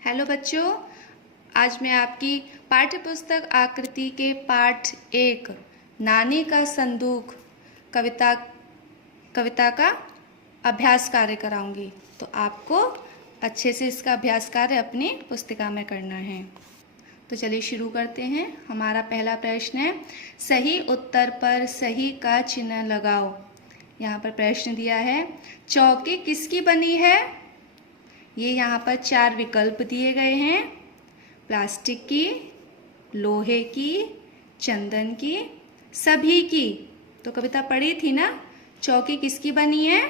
Hello बच्चों, आज मैं आपकी पाठ्य पुस्तक आकृति के पाठ 1 नानी का संदूक कविता का अभ्यास कार्य कराऊंगी। तो आपको अच्छे से इसका अभ्यास कार्य अपनी पुस्तिका में करना है। तो चलिए शुरू करते हैं। हमारा पहला प्रश्न है, सही उत्तर पर सही का चिन्ह लगाओ। यहाँ पर प्रश्न दिया है, चौकी किसकी बनी है? ये यहाँ पर 4 विकल्प दिए गए हैं, प्लास्टिक की, लोहे की, चंदन की, सभी की। तो कविता पढ़ी थी ना, चौकी किसकी बनी है?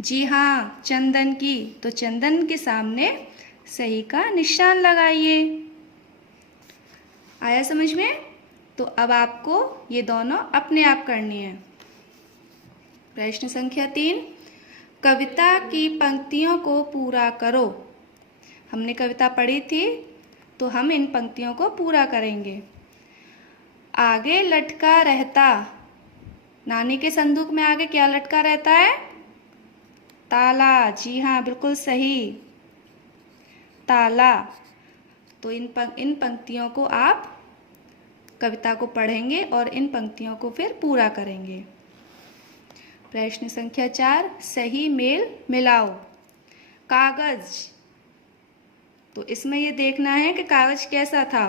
जी हाँ, चंदन की। तो चंदन के सामने सही का निशान लगाइए। आया समझ में? तो अब आपको ये दोनों अपने आप करनी है। प्रश्न संख्या 3, कविता की पंक्तियों को पूरा करो। हमने कविता पढ़ी थी, तो हम इन पंक्तियों को पूरा करेंगे। आगे लटका रहता, नानी के संदूक में आगे क्या लटका रहता है? ताला। जी हाँ, बिल्कुल सही, ताला। तो इन पंक्तियों को आप कविता को पढ़ेंगे और इन पंक्तियों को फिर पूरा करेंगे। प्रश्न संख्या 4, सही मेल मिलाओ। कागज, तो इसमें ये देखना है कि कागज कैसा था।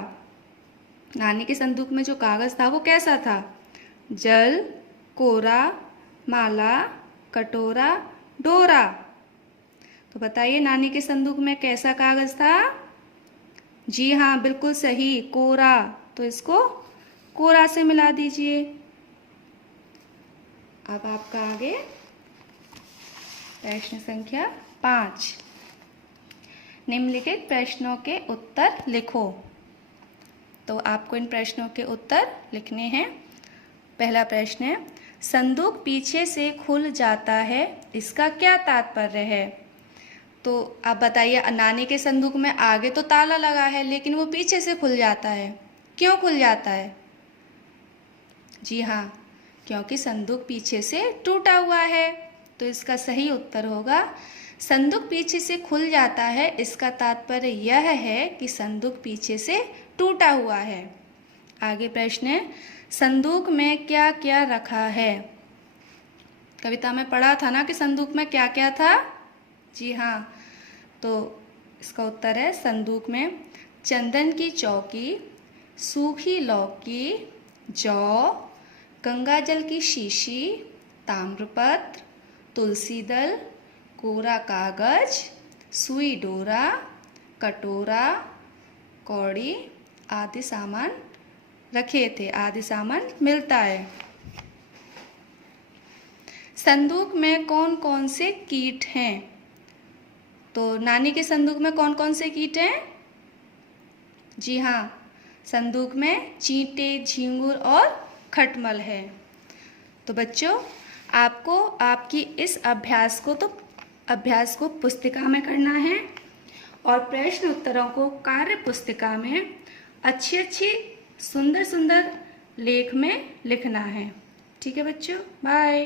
नानी के संदूक में जो कागज था वो कैसा था? जल, कोरा, माला, कटोरा, डोरा। तो बताइए, नानी के संदूक में कैसा कागज था? जी हाँ, बिल्कुल सही, कोरा। तो इसको कोरा से मिला दीजिए। अब आपका आगे प्रश्न संख्या 5, निम्नलिखित प्रश्नों के उत्तर लिखो। तो आपको इन प्रश्नों के उत्तर लिखने हैं। पहला प्रश्न है, संदूक पीछे से खुल जाता है, इसका क्या तात्पर्य है? तो आप बताइए, नानी के संदूक में आगे तो ताला लगा है, लेकिन वो पीछे से खुल जाता है। क्यों खुल जाता है? जी हाँ, क्योंकि संदूक पीछे से टूटा हुआ है। तो इसका सही उत्तर होगा, संदूक पीछे से खुल जाता है, इसका तात्पर्य यह है कि संदूक पीछे से टूटा हुआ है। आगे प्रश्न है, संदूक में क्या क्या रखा है? कविता में पढ़ा था ना कि संदूक में क्या क्या था? जी हाँ, तो इसका उत्तर है, संदूक में चंदन की चौकी, सूखी लौकी, जौ, गंगाजल की शीशी, ताम्रपत्र, तुलसी दल, कोरा कागज, सुई डोरा, कटोरा, कौड़ी आदि सामान रखे थे। आदि सामान मिलता है। संदूक में कौन कौन से कीट हैं? तो नानी के संदूक में कौन कौन से कीट हैं? जी हाँ, संदूक में चींटे, झींगुर और खटमल है। तो बच्चों, आपको आपकी इस अभ्यास को पुस्तिका में करना है और प्रश्न उत्तरों को कार्य पुस्तिका में अच्छी सुंदर लेख में लिखना है। ठीक है बच्चों, बाय।